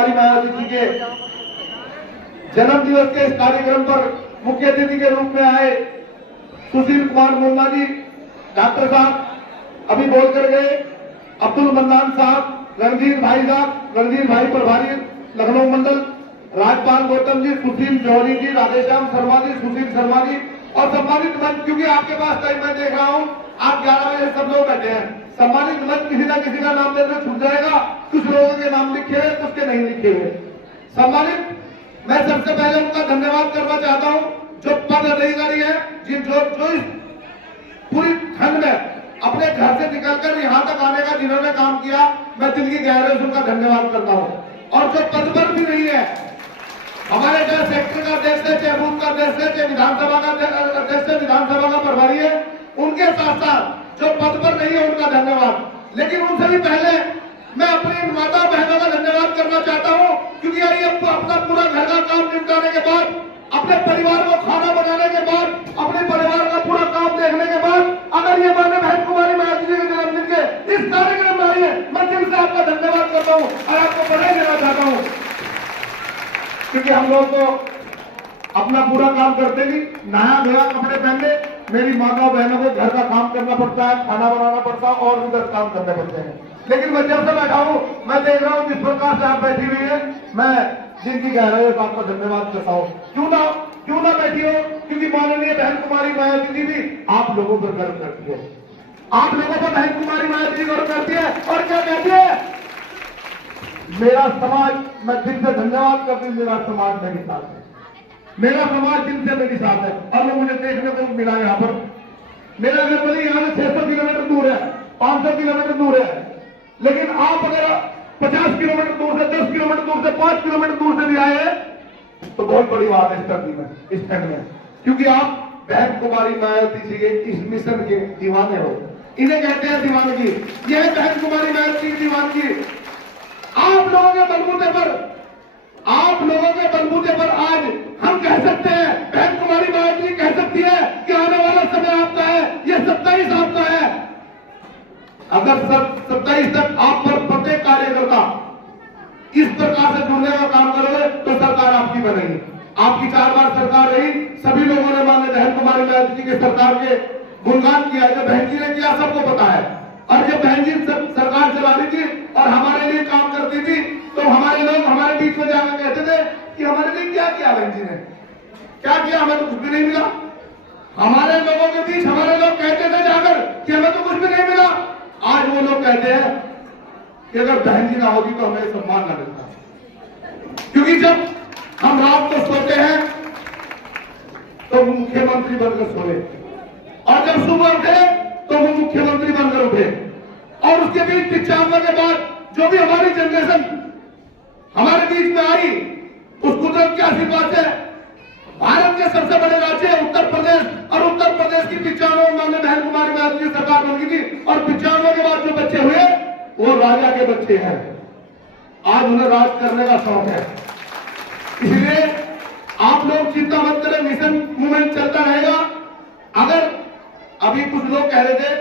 कुमारी मायावती जी के जन्म दिवस के इस कार्यक्रम पर मुख्य अतिथि के रूप में आए सुशील कुमार मोंगा जी, डॉक्टर साहब अभी बोल कर गए, अब्दुल मन्नान साहब, रणधीर भाई साहब, रणधीर भाई प्रभारी लखनऊ मंडल, राजपाल गौतम जी, सुशील जौहरी जी, राधेश्याम शर्मा जी, सुशील शर्मा जी और सम्मानित मंच, क्योंकि आपके पास टाइम मैं देख रहा हूं आप 11 बजे सब लोग बैठे हैं। सम्मानित मंच किसी ना किसी का नाम लेकर छूट जाएगा, कुछ लोगों के नाम लिखे हुए, कुछ के नहीं लिखे हुए। सम्मानित, मैं सबसे पहले उनका धन्यवाद करना चाहता हूं जो पद अधिकारी है, जो इस पूरी खंड में अपने घर से निकलकर यहां तक आने का जिन्होंने काम किया, मैं दिल की गहराई से उनका धन्यवाद करता हूं। और जो पद पर भी नहीं है, हमारे चाहे सेक्टर का अध्यक्ष है, चाहे बूथ का अध्यक्ष है, चाहे विधानसभा का अध्यक्ष है, विधानसभा का प्रभारी है, उनके साथ साथ जो पद पर नहीं है उनका धन्यवाद। लेकिन उनसे भी पहले मैं अपनी माता बहनों का धन्यवाद करना चाहता हूं, क्योंकि ये अपना पूरा घर का काम निपटाने के बाद, अपने परिवार को खाना बनाने के बाद, अपने परिवार का पूरा काम देखने के बाद अगर ये माने बहन कुमारी मायावती जी के जन्मदिन के इस कार्यक्रम में आई है, मैं दिल से आपका धन्यवाद करता हूं और आपको बधाई देना चाहता हूं। क्योंकि हम लोग तो अपना पूरा काम करते नहीं, नया नया कपड़े पहनने, मेरी माता बहनों को घर का काम करना पड़ता है, खाना बनाना पड़ता है और भी 10 काम करने पड़ते हैं। लेकिन मैं जब से बैठा हूं, मैं देख रहा हूं जिस प्रकार से आप बैठी हुई है, मैं जिनकी गहराई से आपका धन्यवाद करता हूं। क्यों ना बैठी हो, क्योंकि माननीय बहन कुमारी मायावती जी भी आप लोगों पर गर्व करती है, आप लोगों पर बहन कुमारी मायावती जी गर्व करती है और क्या कहती है, मेरा समाज, मैं दिल से धन्यवाद करती हूँ, मेरा समाज मेरे साथ है, मेरा समाज दिल से मेरे साथ है। और वो मुझे देखने को मिला यहाँ पर, मेरा घर भले यहाँ से 600 किलोमीटर दूर है, 500 किलोमीटर दूर है, लेकिन आप अगर 50 किलोमीटर दूर से, 10 किलोमीटर दूर से, 5 किलोमीटर दूर से भी आए तो बहुत बड़ी बात है इस धरती में, इस खंड में, क्योंकि आप बहन कुमारी मायावती जी के इस मिशन के दीवाने हो। इन्हें कहते हैं दीवानगी, यह बहन कुमारी मायावती की दीवानगी। आप लोगों के बलबूते पर आज हम कह सकते हैं, बहन कुमारी मायावती जी कह सकती है कि आने वाला समय आपका है, ये 27 आपका है। अगर 27 तक आप पर प्रत्येक कार्यकर्ता इस प्रकार से जुड़ने का काम करोगे तो सरकार आपकी बनेगी। आपकी 4 बार सरकार रही, सभी लोगों ने माननीय बहन कुमारी मायावती जी के सरकार के गुणगान किया, जो बहन जी ने किया सबको पता है। और जब बहन जी सरकार चला रही थी और हमारे लिए काम करती थी, तो हमारे लोग हमारे बीच में जाकर कहते थे कि हमारे लिए क्या किया बहन जी ने, क्या किया, हमें तो कुछ भी नहीं मिला। हमारे लोगों के बीच हमारे लोग कहते थे जाकर कि हमें तो कुछ भी नहीं मिला। आज वो लोग कहते हैं कि अगर बहन जी ना होगी तो हमें सम्मान न मिलता, क्योंकि जब हम रात को सोते हैं तो मुख्यमंत्री बनकर सोए और जब सुबह उठे तो वो मुख्यमंत्री बनकर उठे। और उसके बीच 95 के बाद जो भी हमारी जनरेशन हमारे बीच में आई, उस कुदरत के आशीर्वाद से भारत के सबसे बड़े राज्य उत्तर प्रदेश, और उत्तर प्रदेश की 95 माननीय बहन कुमारी मायावती जी सरकार बन गई थी, और 95 के बाद जो बच्चे हुए वो राजा के बच्चे हैं। आज उन्हें राज करने का शौक है, इसलिए आप लोग चिंता मत करें, मिशन मूवमेंट चलता रहेगा। अगर अभी कुछ लोग कह रहे थे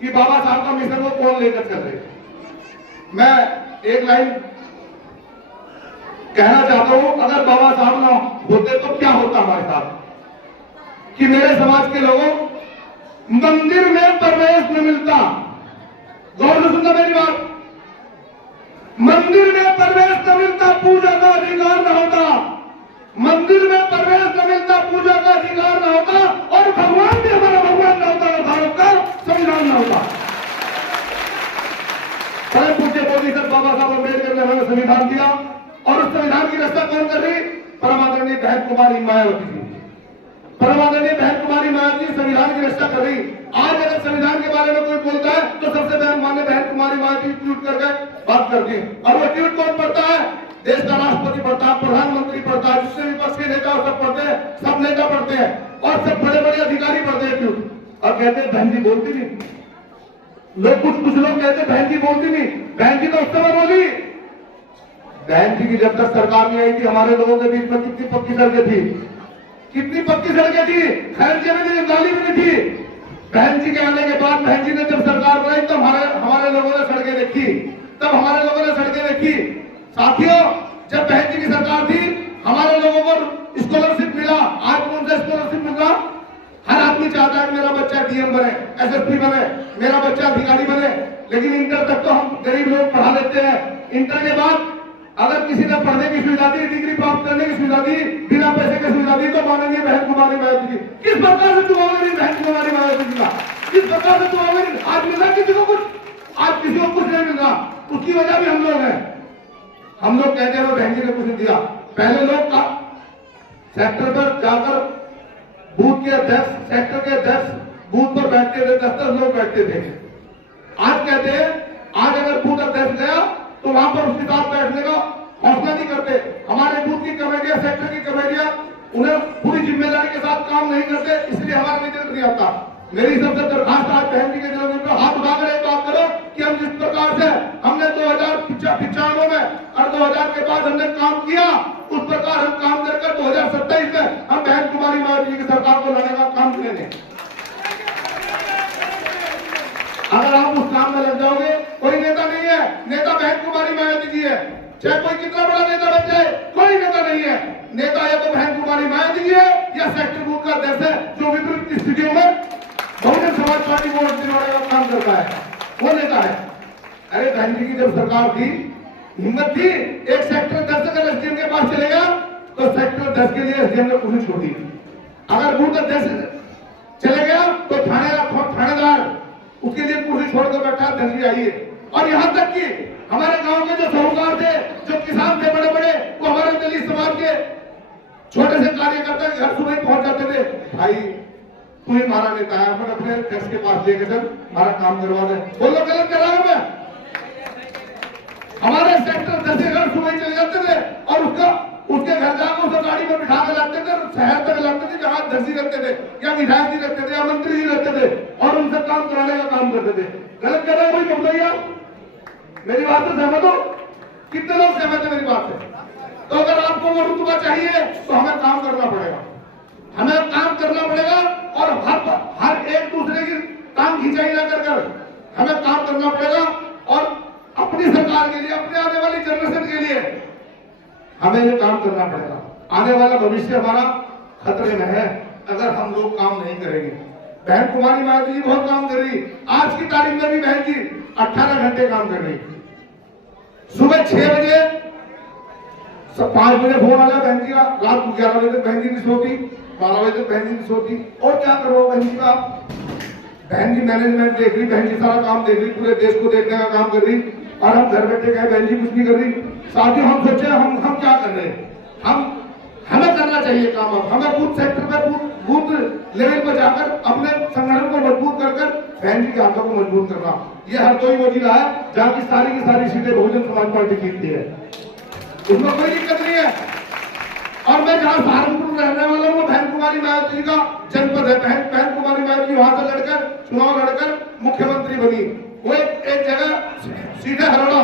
कि बाबा साहब का मिशन को कौन लेकर चल रहे, मैं एक लाइन कहना चाहता हूं, अगर बाबा साहब ना होते तो क्या होता हमारे साथ, कि मेरे समाज के लोगों मंदिर में प्रवेश न मिलता। गौर से सुनना मेरी बात, मंदिर में प्रवेश न मिलता, पूजा का अधिकार न होता, मंदिर में प्रवेश न मिलता, पूजा का अधिकार न होता, और भगवान भी हमारा भगवान न होता, भारत का संविधान न होता। परम पूज्य मोदी सर बाबा साहब अम्बेडकर ने हमें संविधान दिया, और उस संविधान की रक्षा कौन कर रही, परम आदरणीय बहन कुमारी मायावती जी। परम आदरणीय बहन कुमारी मायावती संविधान की रक्षा कर रही। आज अगर संविधान के बारे में कोई बोलता है तो सबसे पहले माननीय बहन कुमारी मायावती ट्वीट करके बात करती है, और वो ट्वीट कौन पढ़ता है, देश का राष्ट्रपति पढ़ता है, प्रधानमंत्री पढ़ता है, जिससे विपक्ष के नेता सब पढ़ते हैं, सब नेता पढ़ते हैं, और सब बड़े बड़े अधिकारी पढ़ते हैं ट्वीट, और कहते हैं बहन जी बोलती नहीं। लोग कुछ लोग कहते हैं बहन जी बोलती नहीं, बहन जी तो उस समय बोली। बहन जी की जब तक सरकार नहीं आई थी, हमारे लोगों के बीच में कितनी पक्की सड़कें थी, कितनी पक्की सड़कें थी, खैर नाली भी नहीं थी। बहन जी के आने के बाद, बहन जी ने जब सरकार बनाई तब हमारे लोगों ने सड़कें देखी, तब हमारे लोगों ने सड़कें देखी। साथियों, जब बहन जी की सरकार थी हमारे लोगों को स्कॉलरशिप मिला। आज कौन सा स्कॉलरशिप मिल रहा? हर आदमी चाहता है कि मेरा बच्चा डीएम बने, एसएसपी बने, मेरा बच्चा अधिकारी बने। लेकिन इंटर तक तो हम गरीब लोग पढ़ा लेते हैं। इंटर के बाद अगर किसी ने पढ़ने की सुविधा दी, डिग्री प्राप्त करने की सुविधा दी, बिना पैसे की सुविधा दी, तो मानेंगे बहन कुमारी मायावती जी। किस प्रकार से चुनाव बहन कुमारी मायावती जी का किस प्रकार से चुनाव आज मिला किसी को कुछ? आज किसी को कुछ नहीं मिल रहा। उसकी वजह भी हम लोग हैं। हम लोग कहते हैं बहन जी ने कुछ नहीं दिया। पहले लोग का सेक्टर पर जाकर बूथ के अध्यक्ष, सेक्टर के अध्यक्ष बूथ पर बैठते थे, 10-10 लोग बैठते थे। आज कहते हैं आज अगर बूथ अध्यक्ष गया तो वहां पर उसके साथ बैठने का हौसला नहीं करते। हमारे बूथ की कमेटियां, सेक्टर की कमेटियां उन्हें पूरी जिम्मेदारी के साथ काम नहीं करते, इसलिए हमारा रिजल्ट नहीं आता। मेरी सबसे दरखास्त आज बहन जी के जन्मदिन पर हाथ उठाकर एक बात करो कि हम जिस प्रकार से हमने 2095 में और 2000 के बाद हमने काम किया, उस प्रकार हम काम कर 2027 में हम बहन कुमारी मायावती जी की सरकार को लाने का काम करेंगे। अगर आप उस काम में लग जाओगे, कोई नेता नहीं है, नेता बहन कुमारी मायावती जी है। चाहे कोई कितना बड़ा नेता बन जाए, कोई नेता नहीं है। नेता या तो बहन कुमारी मायावती जी है या सेक्टर बूथ का अध्यक्ष है, जो विपरीत स्थितियों में बहुजन समाज पार्टी को वोट दिलवाने का काम करता है, वो नेता है। अरे बहन जी की जब सरकार थी, हिम्मत थी, एक सेक्टर 10 अगर एसडीएम के पास चलेगा तो सेक्टर 10 के लिए एसडीएम ने कुछ छोड़ी। अगर बूथ अध्यक्ष चले गया तो थानेदार उसके लिए कुर्सी छोड़कर बैठा, धनजी आइए। और यहाँ तक कि हमारे गांव के जो साहूकार थे, जो किसान थे बड़े बड़े, वो हमारे दलित समाज के छोटे से कार्यकर्ता घर सुबह पहुंच जाते थे। भाई तू ही हमारा नेता है, अपन अपने अध्यक्ष के पास लेकर चल, हमारा काम करवा दे। बोलो गलत कर रहा हूं मैं? हमारे सेक्टर 10 के घर सुबह चले जाते थे और उसके घर जाकर उसे गाड़ी में बिठा कर लाते थे, शहर तक लाते थे जहां दर्जी रहते थे या विधायक जी रहते थे या मंत्री जी रहते थे, और उनसे काम कराने का काम करते थे। गलत कर रहे हो भाई? भैया मेरी बात से सहमत हो? कितने लोग सहमत है मेरी बात से? तो अगर आपको वो रुतबा चाहिए तो हमें काम करना पड़ेगा, हमें काम करना पड़ेगा। और हर एक दूसरे की काम खिंचाई ना कर हमें काम करना पड़ेगा। और अपनी सरकार के लिए, अपने आने वाली जनरेशन के लिए हमें ये काम करना पड़ेगा। आने वाला भविष्य हमारा खतरे में है अगर हम लोग काम नहीं करेंगे। बहन कुमारी मायावती जी बहुत काम कर रही। आज की तारीख में भी बहन जी 18 घंटे काम कर रही। सुबह 6 बजे 5 बजे फोन आ गया बहन जी का, रात को 11 बजे तक बहन जी नहीं सोती, 12 बजे तक बहन जी नहीं सोती। और क्या करो बहन जी का? बहन जी मैनेजमेंट देख रही, बहन जी सारा काम देख रही, पूरे देश को देखने का काम कर रही, और हम घर बैठे गए बहन जी कुछ नहीं कर रही। साथियों हम सोचे हम क्या कर रहे हैं? हमें करना चाहिए काम। अब हमें बूथ सेक्टर पर बूथ लेवल पर जाकर अपने संगठन को मजबूत कर बहन जी के हाथों को मजबूत करना। ये हरदोई वो जिला है जहाँ की सारी सीटें बहुजन समाज पार्टी जीतती है, उसमें कोई दिक्कत नहीं है। और मैं जहाँ सहारनपुर रहने वाला हूँ, बहन कुमारी मायावती जी का जनपद है। बहन कुमारी मायावती वहां से चुनाव लड़कर मुख्यमंत्री बनी। वो एक जगह सीधे हरियाणा।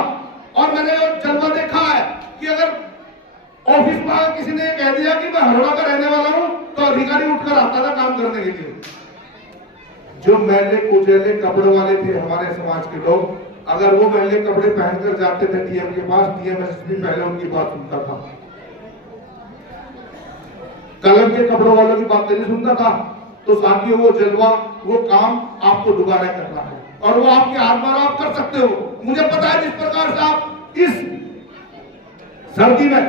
और मैंने जलवा देखा है कि अगर ऑफिस में किसी ने कह दिया कि मैं हरियाणा का रहने वाला हूं, तो अधिकारी उठकर आता था काम करने के लिए। जो मैले कुचैले कपड़े वाले थे हमारे समाज के लोग, अगर वो मैले कपड़े पहनकर जाते थे डीएम के पास, डीएम एसपी पहले उनकी बात सुनता था, कलम के कपड़ों वालों की बात नहीं सुनता था। तो साथियों वो जलवा, वो काम आपको दोबारा करना है और वो आपके हाथ में आप कर सकते हो। मुझे पता है जिस प्रकार से आप इस सर्दी में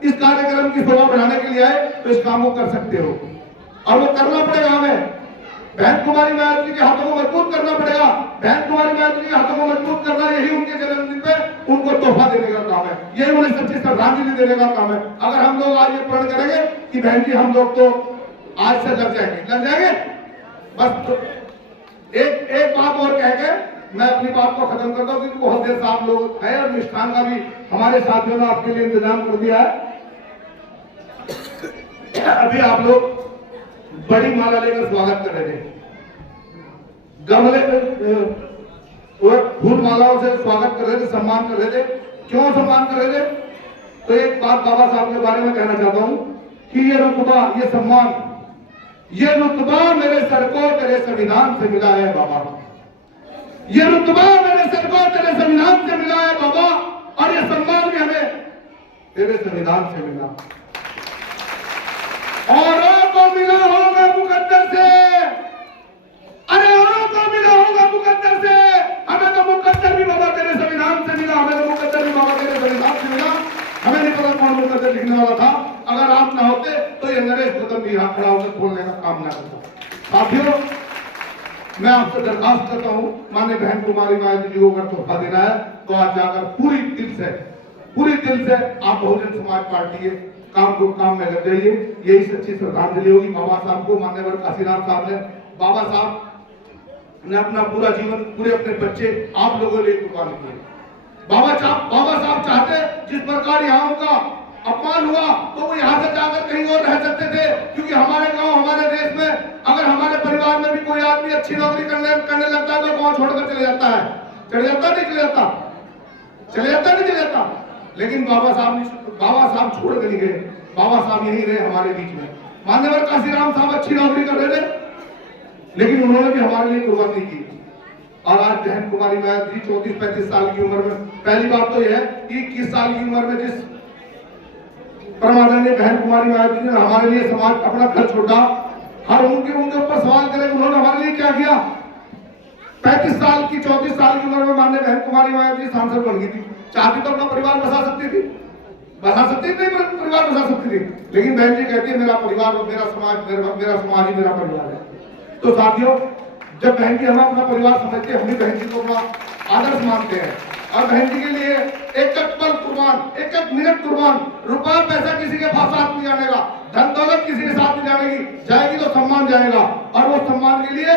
इस कार्यक्रम की शोभा बढ़ाने के लिए आए, तो इस काम को कर सकते हो और वो करना पड़ेगा हमें। बहन कुमारी मायावती के हाथों को मजबूत करना पड़ेगा। बहन कुमारी मायावती के हाथों को मजबूत करना, यही उनके जन्मदिन पे उनको तोहफा देने का काम है, यही उन्हें सच्ची श्रद्धांजलि देने का काम है। अगर हम लोग आज ये प्रण करेंगे कि बहन जी हम लोग तो आज से लग जाएंगे बस। तो एक बात और कह के मैं अपनी बात को खत्म करता हूँ, क्योंकि बहुत देर से आप लोग है और मिष्ठान का भी हमारे साथियों ने आपके लिए इंतजाम कर दिया है। अभी आप लोग बड़ी माला लेकर स्वागत कर रहे थे, गमले फूल मालाओं से स्वागत कर रहे थे, सम्मान कर रहे थे। क्यों सम्मान कर रहे थे? तो एक बात बाबा साहब के बारे में कहना चाहता हूं कि ये रुतबा, ये सम्मान, ये रुतबा मेरे सर को तेरे संविधान से मिला है बाबा। ये रुतबा मेरे सर को तेरे संविधान से मिला है बाबा। और ये सम्मान भी हमें तेरे संविधान से मिला, औरों को मिला होगा मुकद्दर से। अरे औरों को मिला होगा मुकद्दर से, हमें तो मुकद्दर भी बाबा तेरे संविधान से मिला, हमें तो मुकद्दर भी बाबा तेरे संविधान से मिला। हमें नहीं पता कौन मुकद्दर लिखने वाला था, अगर आप ना होते तो ये नरेश गौतम भी यहाँ खड़ा होकर बोलने का काम ना करता। साथियों, मैं आपसे दरखास्त करता हूँ, माननीय बहन कुमारी मायावती जी को अगर तोहफा देना है तो आज जाकर पूरी दिल से आप बहुजन समाज पार्टी के काम में लग जाइए। यही सच्ची श्रद्धांजलि होगी बाबा साहब को। मान्यवर काशीनाथ साहब ने, बाबा साहब ने अपना पूरा जीवन, पूरे अपने बच्चे आप लोगों के लिए कुर्बान किए। बाबा साहब चाहते जिस प्रकार यहाँ उनका अपमान हुआ तो वो यहाँ से जाकर कहीं और रह सकते थे, क्योंकि हमारे गांव, हमारे देश में अगर हमारे परिवार में भी कोई आदमी अच्छी नौकरी करने लगता है तो गांव छोड़कर चले जाता है। चले जाता नहीं चले जाता। लेकिन बाबा साहब छोड़ कर नहीं गए, बाबा साहब यहीं रहे हमारे बीच में। मान्यवर काशीराम साहब अच्छी नौकरी कर रहे थे, लेकिन उन्होंने भी हमारे लिए कुर्बानी की। और आज बहन कुमारी मायावती 34-35 साल की उम्र में, पहली बात तो यह है कि 21 साल की उम्र में जिस परमादरणीय बहन कुमारी मायावती ने हमारे लिए समाज अपना घर छोड़ा, हर उनके ऊपर सवाल करें उन्होंने हमारे लिए क्या किया। 34 साल की उम्र में माननीय बहन कुमारी मायावती सांसद बन गई थी। चाहती तो अपना परिवार बसा सकती थी, परिवार बसा सकती थी, लेकिन बहन जी कहती है मेरा परिवार और मेरा समाज ही मेरा परिवार है। तो साथियों, जब बहन जी हम अपना परिवार समझते हैं, हम भी बहन जी को अपना आदर्श मानते हैं। और बहन जी के लिए एक पल कुर्बान, एक मिनट कुर्बान, रुपया पैसा किसी के पास साथ नहीं जाने का, धन दौलत किसी के साथ नहीं जाएगी तो सम्मान जाएगा। और वो सम्मान के लिए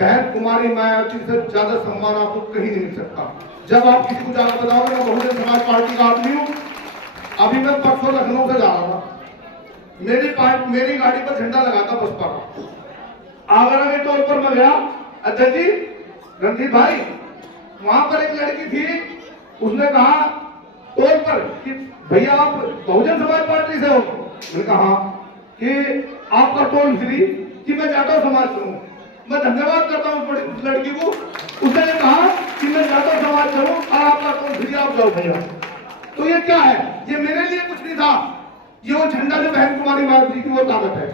बहन कुमारी मायावती से ज्यादा सम्मान आपको कहीं नहीं मिल सकता। जब आप किसी को जाकर बताओगे मैं बहुजन समाज पार्टी का आदमी हूँ। अभी मैं परसों लखनऊ से जा रहा था, मेरी गाड़ी पर झंडा लगा था बसपा का। आगरा के टोल पर मैं गया, अच्छा जी रणजीत भाई, वहां पर एक लड़की थी, उसने कहा टोल पर कि भैया आप बहुजन समाज पार्टी से हो? मैंने कहा कि आपका टोल फ्री कि मैं जाटव समाज से हूँ। मैं धन्यवाद करता हूँ उस लड़की को, उसने कहा कि मैं जाटव समाज से हूँ और आपका टोल फ्री, आप जाओ भैया। तो ये क्या है? ये मेरे लिए कुछ नहीं था, ये वो झंडा जो बहन कुमारी मायावती की वो ताकत है,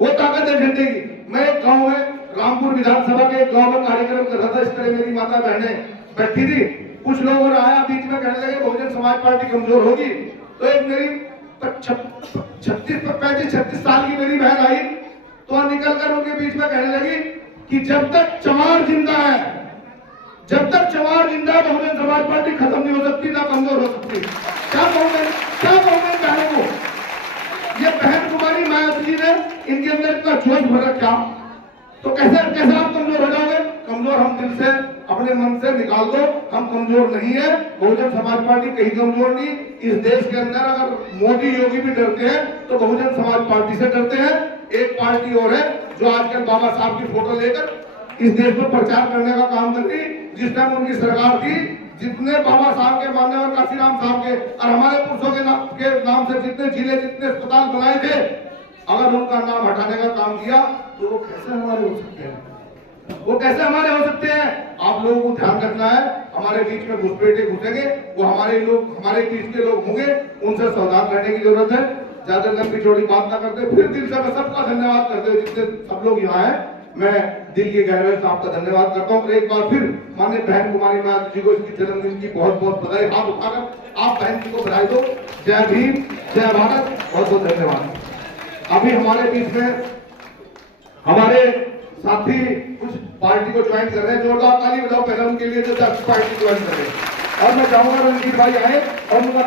वो ताकत है झंडे की। मैं एक गाँव में, रामपुर विधानसभा के एक गाँव में कार्यक्रम कर रहा था, इस तरह मेरी माता बहनें बैठी थी, कुछ लोग और आया बीच में कहने लगे बहुजन समाज पार्टी कमजोर होगी। तो एक मेरी 35-36 साल की मेरी बहन आई, तो निकलकर उनके बीच में कहने लगी कि जब तक चमार जिंदा है बहुजन समाज पार्टी खत्म नहीं हो सकती, ना कमजोर हो सकती। क्या कहूं मैं बहनों को? ये बहन कुमारी मायावती ने इनके अंदर इतना जोश भर रखा, तो कैसे आप कमजोर हो जाओगे? कमजोर हम दिल से, अपने मन से निकाल दो, हम कमजोर नहीं है। बहुजन समाज पार्टी कहीं कमजोर नहीं। इस देश के अंदर अगर मोदी योगी भी डरते हैं तो बहुजन समाज पार्टी से डरते हैं। एक पार्टी और है जो आजकल बाबा साहब की फोटो लेकर इस देश में प्रचार करने का काम कर रही। जिस टाइम उनकी सरकार थी, जितने बाबा साहब के, मान्यवर काशीराम साहब के और हमारे पुरुषों के नाम से जितने जिले, जितने अस्पताल बनाए थे, अगर उनका नाम हटाने का काम किया तो वो कैसे हमारे हो सकते हैं? आप लोगों को ध्यान रखना है, हमारे बीच में घुसपैठे घुसेंगे, वो हमारे बीच के लोग होंगे, उनसे सावधान रहने की जरूरत है। ज्यादा लंबी चौड़ी बात ना करते, फिर दिल से मैं सबका धन्यवाद करते हुए, जितने सब लोग यहाँ हैं, मैं दिल की गहराई से आपका धन्यवाद करता हूँ। एक बार फिर माननीय बहन कुमारी मायावती जी को इसकी जन्मदिन की बहुत बहुत बधाई। हाथ उठाकर आप बहन जी को बधाई दो। जय भीम, जय भारत, बहुत बहुत धन्यवाद। अभी हमारे बीच में हमारे साथी कुछ पार्टी को ज्वाइन कर रहे हैं, जोरदार ताली बजाओ पहले उनके लिए जो पार्टी ज्वाइन कर रहे हैं। और मैं चाहूंगा रणजीत भाई आए और उनका